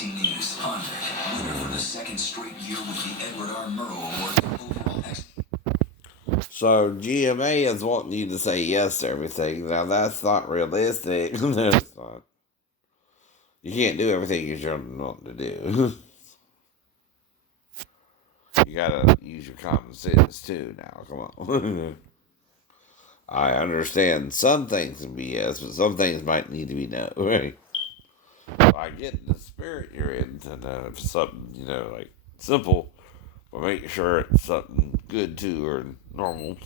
NBC News. Honored. Winner for the second straight year with the Edward R. Murrow Award for overall excellence. So GMA is wanting you to say yes to everything. Now that's not realistic. That's not. You can't do everything you're wanting to do. You gotta use your common sense too now. Come on. I understand some things can be yes, but some things might need to be no. Right? So I get the spirit you're in, and if it's something, like simple, but make sure it's something good too or normal.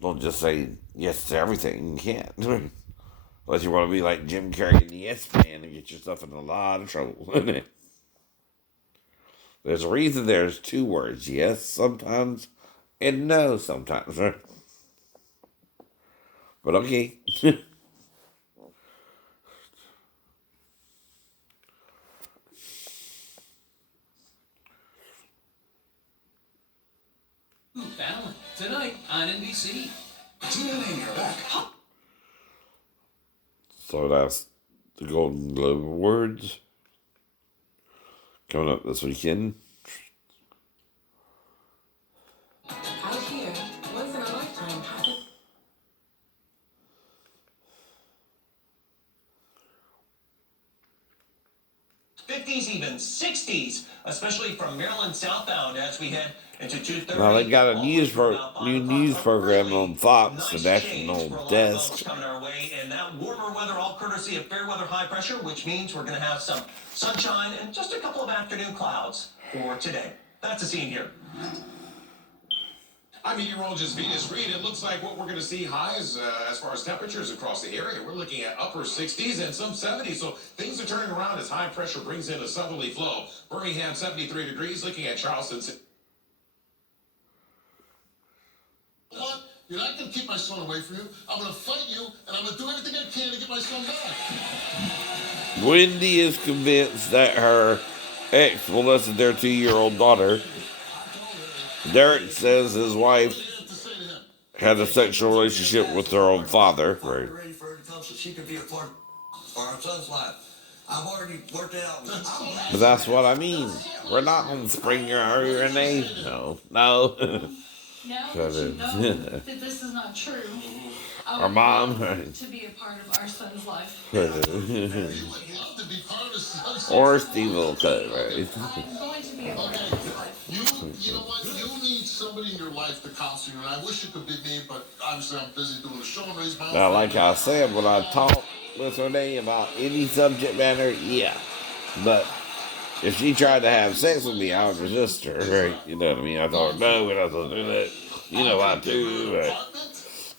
Don't just say yes to everything. You can't. Unless you want to be like Jim Carrey in the Yes Man and get yourself in a lot of trouble. There's a reason there's two words, yes sometimes and no sometimes. Right? But okay. Fallon, tonight on NBC. Tune in, you're back. So that's the Golden Globe Awards coming up this weekend. Out here, once in a lifetime. 50s, even 60s, especially from Maryland southbound as we head into 2:30. Now they got a new news program on Fox, the National Desk. Coming our way, and that warmer weather, all courtesy of fair weather high pressure, which means we're going to have some sunshine and just a couple of afternoon clouds for today. That's the scene here. I'm meteorologist Venus Reed. It looks like what we're going to see highs as far as temperatures across the area. We're looking at upper 60s and some 70s. So things are turning around as high pressure brings in a southerly flow. Birmingham 73 degrees. Looking at Charleston. What? You're not going to keep my son away from you. I'm going to fight you, and I'm going to do everything I can to get my son back. Wendy is convinced that her ex molested their 2-year-old daughter. Derek says his wife had a sexual relationship with her own father. Right. Ready for her to come so she could be a part of our son's life. I've already worked it out. But that's what I mean. We're not on Springer or Renee. No. Now that you know that this is not true, I Our would mom. love to be a part of our son's life. You would love to be part of his son's Or Steve will cut, right? I'm going to be a part of his life. You know what? You need somebody in your life to counsel you, and I wish it could be me, but obviously I'm busy doing the show and raise my own Now, like family. I said, when I talk with Renee about any subject matter, yeah. But if she tried to have sex with me, I would resist her, right? You know what I mean? I told her, no, we're not supposed to do that. You know I do, right?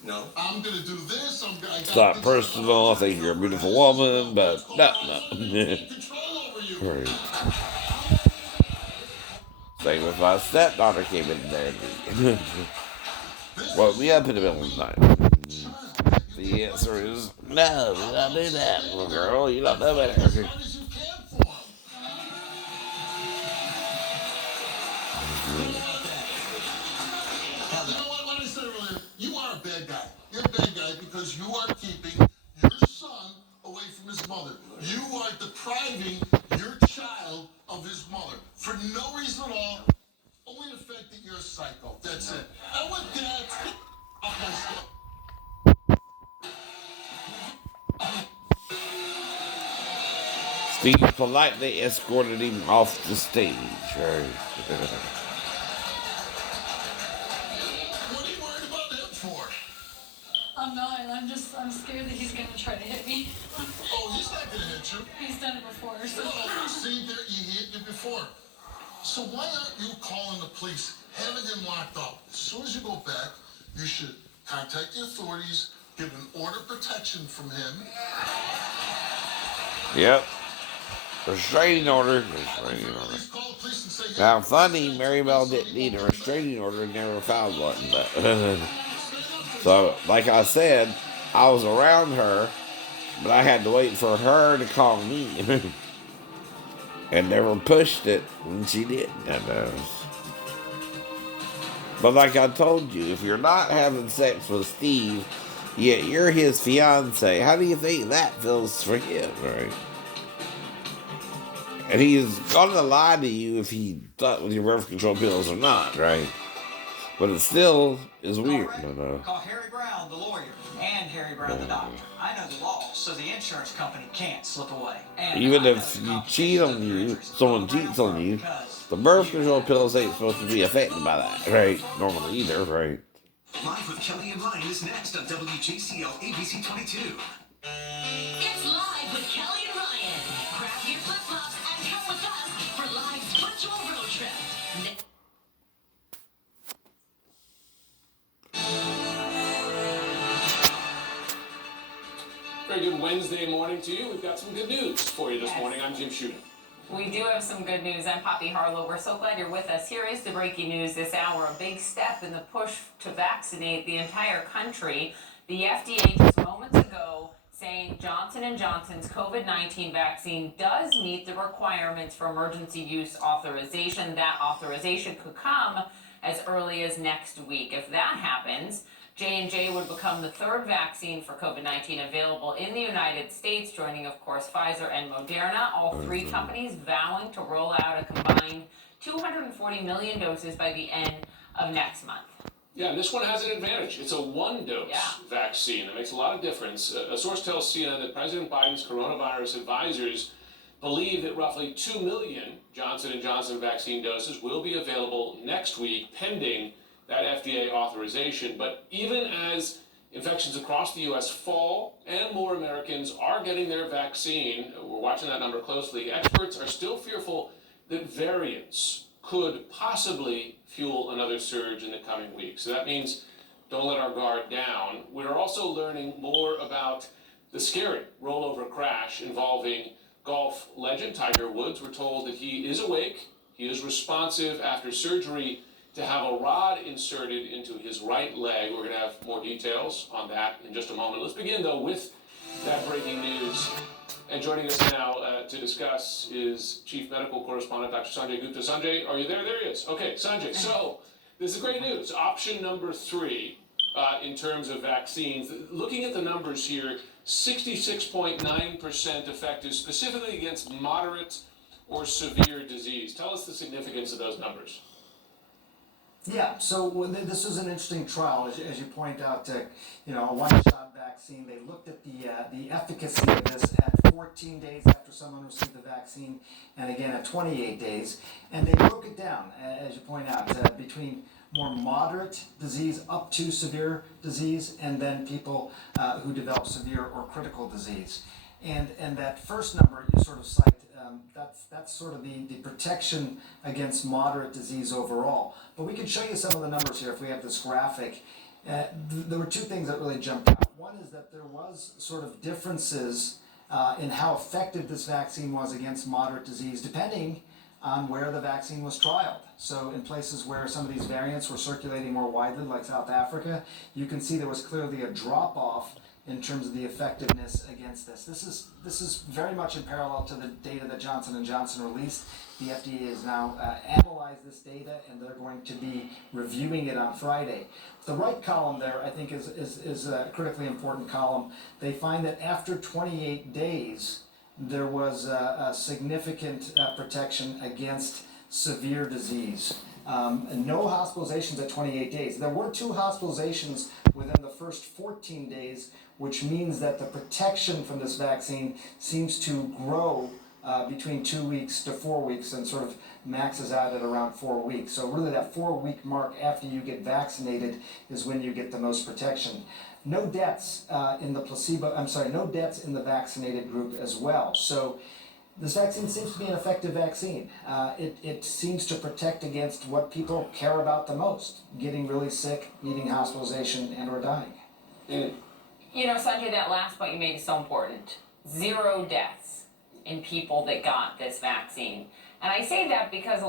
No. I'm going to do this. It's not personal. I think you're a beautiful woman, but no. Control over you. Right. Same if my stepdaughter came in there. Woke me up in the middle of the night. The answer is no, do not do that, little girl. You don't know better. As hard as you can for him. You know what I said earlier? You are a bad guy. You're a bad guy because you are keeping your son away from his mother. You are depriving your child of his mother for no reason at all, only the fact that you're a psycho. That's it. I want that off my stuff. Steve politely escorted him off the stage. Right. What are you worried about him for? I'm not. I'm scared that he's going to try to hit me. Oh, he's not going to hit you. He's done it before, so. Well, see, there, he hit you before. So why aren't you calling the police, having him locked up? As soon as you go back, you should contact the authorities, get an order of protection from him. Yep. Restraining order. Restraining order. Please call the police and say, hey, Now, funny, Mary Bell didn't need a restraining order and never found one. But so, like I said, I was around her, but I had to wait for her to call me. And never pushed it when she did. But like I told you, if you're not having sex with Steve, yet you're his fiance, how do you think that feels for him, right? And he's gonna lie to you if he thought with your birth control pills or not, right? But it still is weird. Call Harry Brown, the lawyer, and Harry Brown, the doctor. I know the law, so the insurance company can't slip away. And Even if you cheat on you, someone cheats on you, the birth control pills ain't supposed to be affected by that, right? Normally either, right? Live with Kelly and Ryan is next on WJCL ABC 22. It's Live with Kelly and Ryan. Grab your flip-flops and come with us for Live's virtual road trip. Very good Wednesday morning to you. We've got some good news for you this morning. I'm Jim Shooter. We do have some good news. I'm Poppy Harlow. We're so glad you're with us. Here is the breaking news this hour. A big step in the push to vaccinate the entire country. The FDA just moments ago saying Johnson & Johnson's COVID-19 vaccine does meet the requirements for emergency use authorization. That authorization could come as early as next week. If that happens, J&J would become the third vaccine for COVID-19 available in the United States, joining, of course, Pfizer and Moderna, all three companies vowing to roll out a combined 240 million doses by the end of next month. Yeah, and this one has an advantage. It's a one-dose vaccine. That makes a lot of difference. A source tells CNN that President Biden's coronavirus advisors believe that roughly 2 million Johnson & Johnson vaccine doses will be available next week, pending that FDA authorization. But even as infections across the U.S. fall and more Americans are getting their vaccine, we're watching that number closely, experts are still fearful that variants could possibly fuel another surge in the coming weeks. So that means don't let our guard down. We're also learning more about the scary rollover crash involving golf legend Tiger Woods. We're told that he is awake, he is responsive after surgery to have a rod inserted into his right leg. We're going to have more details on that in just a moment. Let's begin, though, with that breaking news. And joining us now to discuss is Chief Medical Correspondent Dr. Sanjay Gupta. Sanjay, are you there? There he is. Okay, Sanjay, so this is great news. Option number 3 in terms of vaccines. Looking at the numbers here, 66.9% effective specifically against moderate or severe disease. Tell us the significance of those numbers. Yeah, so this was an interesting trial, as you point out, a one-shot vaccine. They looked at the efficacy of this at 14 days after someone received the vaccine, and again at 28 days. And they broke it down, as you point out, between more moderate disease up to severe disease, and then people who develop severe or critical disease. And that first number you sort of cite, that's sort of the protection against moderate disease overall. But we can show you some of the numbers here if we have this graphic. There were two things that really jumped out. One is that there was sort of differences in how effective this vaccine was against moderate disease, depending on where the vaccine was trialed. So in places where some of these variants were circulating more widely, like South Africa, you can see there was clearly a drop-off in terms of the effectiveness against this. This is very much in parallel to the data that Johnson & Johnson released. The FDA has now analyzed this data, and they're going to be reviewing it on Friday. The right column there, I think, is a critically important column. They find that after 28 days, there was a significant protection against severe disease. And no hospitalizations at 28 days. There were 2 hospitalizations within the first 14 days, which means that the protection from this vaccine seems to grow between 2 weeks to 4 weeks and sort of maxes out at around 4 weeks. So really that 4-week mark after you get vaccinated is when you get the most protection. No deaths in the vaccinated group as well. So this vaccine seems to be an effective vaccine. It seems to protect against what people care about the most, getting really sick, needing hospitalization, and or dying. You know, Sanjay, that last point you made is so important. 0 deaths in people that got this vaccine. And I say that because